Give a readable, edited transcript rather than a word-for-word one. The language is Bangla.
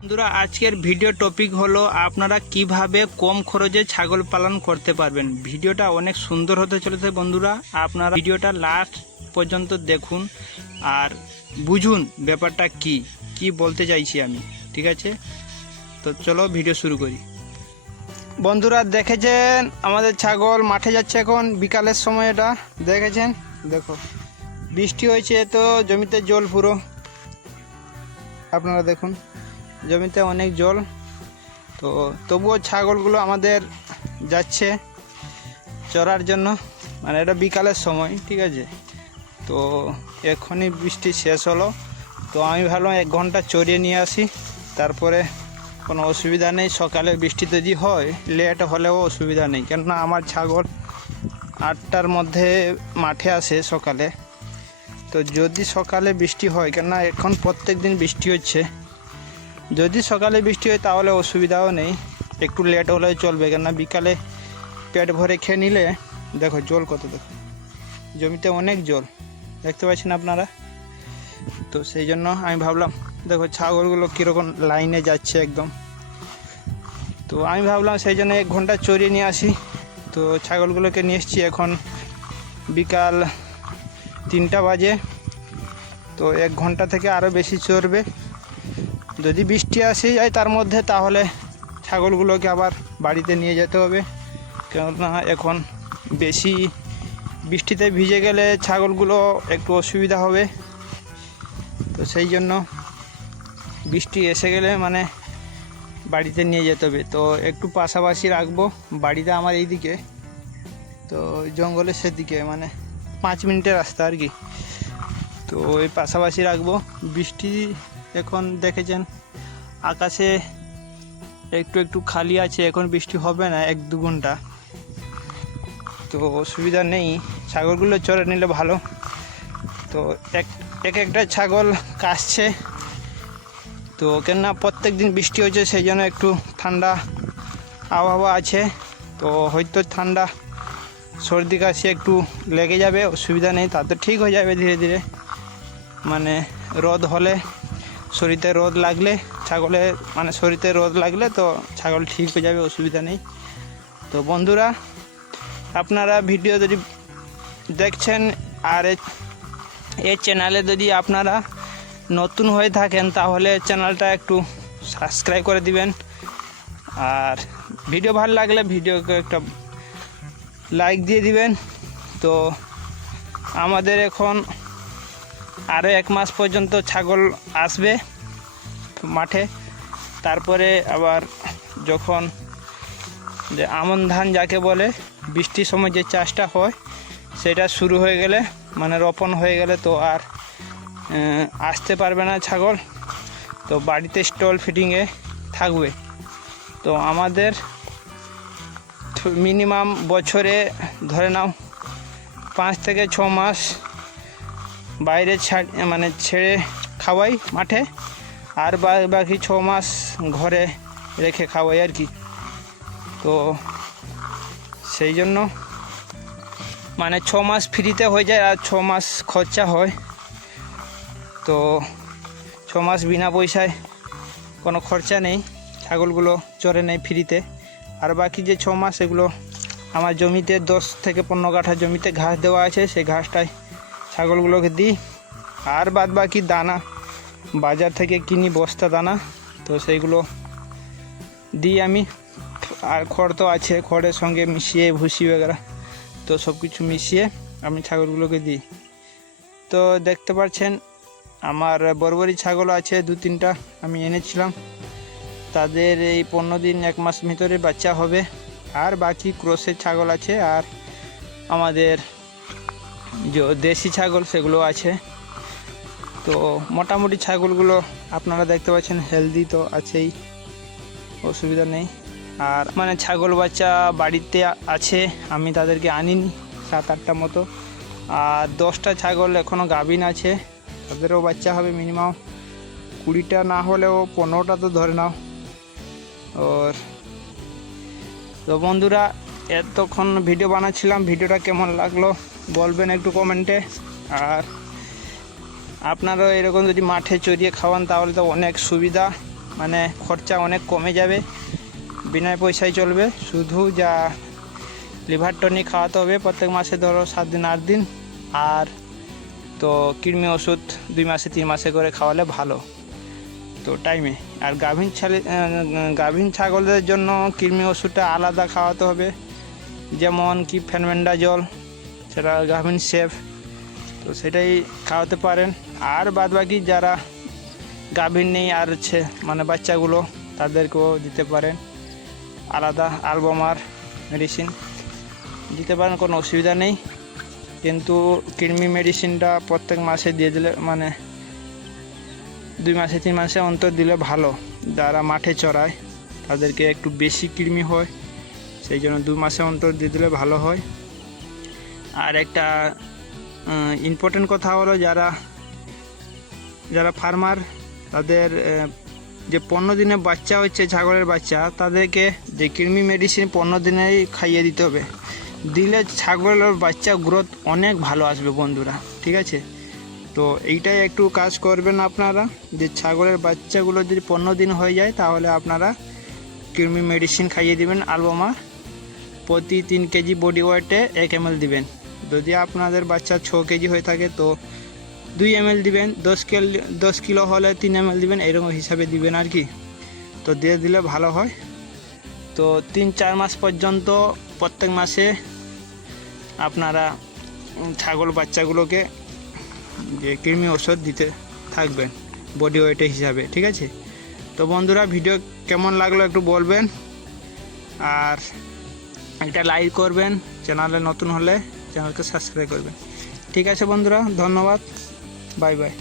বন্ধুরা, আজকের ভিডিও টপিক হলো আপনারা কিভাবে কম খরচে ছাগল পালন করতে পারবেন। ভিডিওটা অনেক সুন্দর হতে চলেছে বন্ধুরা, আপনারা ভিডিওটা লাস্ট পর্যন্ত দেখুন আর বুঝুন ব্যাপারটা কি বলতে চাইছি আমি। ঠিক আছে, তো চলো ভিডিও শুরু করি। বন্ধুরা দেখেছেন আমাদের ছাগল মাঠে যাচ্ছে, এখন বিকালের সময় এটা দেখেছেন। দেখো বৃষ্টি হয়েছে তো জমিতে জল পুরো, আপনারা দেখুন জমিতে অনেক জল। তো তবুও ছাগলগুলো আমাদের যাচ্ছে চরার জন্য, মানে এটা বিকালের সময়। ঠিক আছে, তো এখনই বৃষ্টি শেষ হলো, তো আমি ভাবলাম 1 ঘন্টা চড়িয়ে নিয়ে আসি, তারপরে কোনো অসুবিধা নেই। সকালে বৃষ্টি যদি হয় লেট হলেও অসুবিধা নেই, কেননা আমার ছাগল 8টার মধ্যে মাঠে আসে সকালে। তো যদি সকালে বৃষ্টি হয়, কেননা এখন প্রত্যেক দিন বৃষ্টি হচ্ছে, যদি সকালে বৃষ্টি হয় তাহলে অসুবিধাও নেই, একটু লেট হলেও চলবে, কেননা বিকালে পেট ভরে খেয়ে নিলে। দেখো জল কত, দেখো জমিতে অনেক জল দেখতে পাচ্ছেন আপনারা। তো সেই জন্য আমি ভাবলাম, দেখো ছাগলগুলো কীরকম লাইনে যাচ্ছে একদম। তো আমি ভাবলাম সেই জন্য 1 ঘন্টা চড়িয়ে নিয়ে আসি। তো ছাগলগুলোকে নিয়ে এসেছি, এখন বিকাল 3টা বাজে। তো 1 ঘন্টা থেকে আরও বেশি চড়বে। যদি বৃষ্টি আসে যায় তার মধ্যে, তাহলে ছাগলগুলোকে আবার বাড়িতে নিয়ে যেতে হবে, কেননা এখন বেশি বৃষ্টিতে ভিজে গেলে ছাগলগুলো একটু অসুবিধা হবে। তো সেই জন্য বৃষ্টি এসে গেলে মানে বাড়িতে নিয়ে যেতে হবে। তো একটু পাশাপাশি রাখবো, বাড়িটা আমার এইদিকে, তো জঙ্গলের সেদিকে, মানে 5 মিনিটের রাস্তা আর কি। তো ওই পাশাপাশি রাখবো। বৃষ্টি এখন দেখেছেন আকাশে একটু খালি আছে, এখন বৃষ্টি হবে না 1-2 ঘন্টা, তো অসুবিধা নেই, ছাগলগুলো চড়ে নিলে ভালো। তো একটা ছাগল কাশছে, তো কেননা প্রত্যেক দিন বৃষ্টি হচ্ছে, সেই জন্য একটু ঠান্ডা আবহাওয়া আছে, তো হয়তো ঠান্ডা সর্দি কাশি একটু লেগে যাবে, অসুবিধা নেই, তাতে ঠিক হয়ে যাবে ধীরে ধীরে। মানে রোদ হলে, শরীরে রোদ লাগলে ছাগলে, মানে শরীরে রোদ লাগলে তো ছাগল ঠিক হয়ে যাবে, অসুবিধা নেই। তো বন্ধুরা, আপনারা ভিডিও যদি দেখছেন আর এই চ্যানেলে যদি আপনারা নতুন হয়ে থাকেন, তাহলে চ্যানেলটা একটু সাবস্ক্রাইব করে দিবেন, আর ভিডিও ভালো লাগলে ভিডিওকে একটা লাইক দিয়ে দিবেন। তো আমাদের এখন আরও 1 মাস পর্যন্ত ছাগল আসবে মাঠে, তারপরে আবার যখন যে আমন ধান যাকে বলে, বৃষ্টির সময় যে চাষটা হয় সেটা শুরু হয়ে গেলে, মানে রোপণ হয়ে গেলে, তো আর আসতে পারবে না ছাগল, তো বাড়িতে স্টল ফিটিংয়ে থাকবে। তো আমাদের মিনিমাম বছরে ধরে নাও 5 থেকে 6 মাস বাইরে ছেড়ে খাওয়াই মাঠে, আর বাকি 6 মাস ঘরে রেখে খাওয়াই আর কি। তো সেই জন্য মানে 6 মাস ফ্রিতে হয়ে যায় আর 6 মাস খরচা হয়। তো 6 মাস বিনা পয়সায় কোনো খরচা নেই, ছাগলগুলো চড়ে নেয় ফ্রিতে। আর বাকি যে 6 মাস, এগুলো আমার জমিতে 10 থেকে 15 কাঠা জমিতে ঘাস দেওয়া আছে, সেই ঘাসটাই ছাগলগুলোকে দিই। আর বাদ বাকি দানা বাজার থেকে কিনি, বস্তা দানা, তো সেইগুলো দিই আমি। আর খড় তো আছে, খড়ের সঙ্গে মিশিয়ে ভুসি বগেরা, তো সব কিছু মিশিয়ে আমি ছাগলগুলোকে দিই। তো দেখতে পাচ্ছেন আমার বরবরি ছাগল আছে 2-3টা, আমি এনেছিলাম, তাদের এই 15 দিন 1 মাস ভিতরে বাচ্চা হবে। আর বাকি ক্রসের ছাগল আছে, আর আমাদের যে দেশি ছাগল সেগুলো আছে। তো মোটামুটি ছাগলগুলো আপনারা দেখতে পাচ্ছেন হেলদি তো আছেই, অসুবিধা নেই। আর মানে ছাগল বাচ্চা বাড়িতে আছে, আমি তাদেরকে আনিনি, 7-8টা মতো। আর 10টা ছাগল এখনও গাভিন আছে, তাদেরও বাচ্চা হবে মিনিমাম 20টা, না হলেও 15টা তো ধরে নাও। ওর তো বন্ধুরা, এতক্ষণ ভিডিও বানাচ্ছিলাম, ভিডিওটা কেমন লাগলো বলবেন একটু কমেন্টে। আর আপনারাও এরকম যদি মাঠে চড়িয়ে খাওয়ান তাহলে তো অনেক সুবিধা, মানে খরচা অনেক কমে যাবে, বিনা পয়সায় চলবে। শুধু যা লিভার টনিক খাওয়াতে হবে প্রত্যেক মাসে, ধরো 7 দিন 8 দিন, আর তো কৃমি ওষুধ 2 মাসে 3 মাসে করে খাওয়ালে ভালো তো টাইমে। আর গাভীন ছাগলদের জন্য কৃমি ওষুধটা আলাদা খাওয়াতে হবে, যেমন কি ফেনমেন্ডাজল, সেটা গাভীন সেফ, তো সেটাই খাওয়াতে পারেন। আর বাদবাকি যারা গাভীর নেই আর মানে বাচ্চাগুলো, তাদেরকেও দিতে পারেন আলাদা আলবোমার মেডিসিন দিতে পারেন, কোনো অসুবিধা নেই। কিন্তু কৃমি মেডিসিনটা প্রত্যেক মাসে দিয়ে দিলে, মানে 2 মাসে 3 মাসে অন্তর দিলে ভালো। যারা মাঠে চড়ায় তাদেরকে একটু বেশি কৃমি হয়, সেই জন্য 2 মাসে অন্তর দিয়ে দিলে ভালো হয়। আর একটা ইম্পর্টেন্ট কথা হলো, যারা ফার্মার, তাদের যে 15 দিনে বাচ্চা হচ্ছে ছাগলের বাচ্চা, তাদেরকে যে কৃমি মেডিসিন 15 দিনেই খাইয়ে দিতে হবে। দিলে ছাগলের বাচ্চা গ্রোথ অনেক ভালো আসবে বন্ধুরা, ঠিক আছে? তো এইটাই একটু কাজ করবেন আপনারা, যে ছাগলের বাচ্চাগুলো যদি 15 দিন হয়ে যায়, তাহলে আপনারা কৃমি মেডিসিন খাইয়ে দিবেন আলবোমা। প্রতি 3 কেজি বডি ওয়েটে 1 ml দিবেন। যদি আপনাদের বাচ্চা 6 কেজি হয়ে থাকে তো 2 ml দিবেন, 10 কিলো হলে 3 ml দিবেন, এরকম হিসাবে দিবেন আর কি। তো দিয়ে দিলে ভালো হয়। তো 3-4 মাস পর্যন্ত প্রত্যেক মাসে আপনারা ছাগল বাচ্চাগুলোকে যে কৃমি ওষুধ দিতে থাকবেন বডি ওয়েটে হিসাবে, ঠিক আছে? তো বন্ধুরা, ভিডিও কেমন লাগলো একটু বলবেন, আর একটা লাইক করবেন, চ্যানেলে নতুন হলে চ্যানেলকে সাবস্ক্রাইব করবেন। ঠিক আছে বন্ধুরা, ধন্যবাদ, বাই বাই।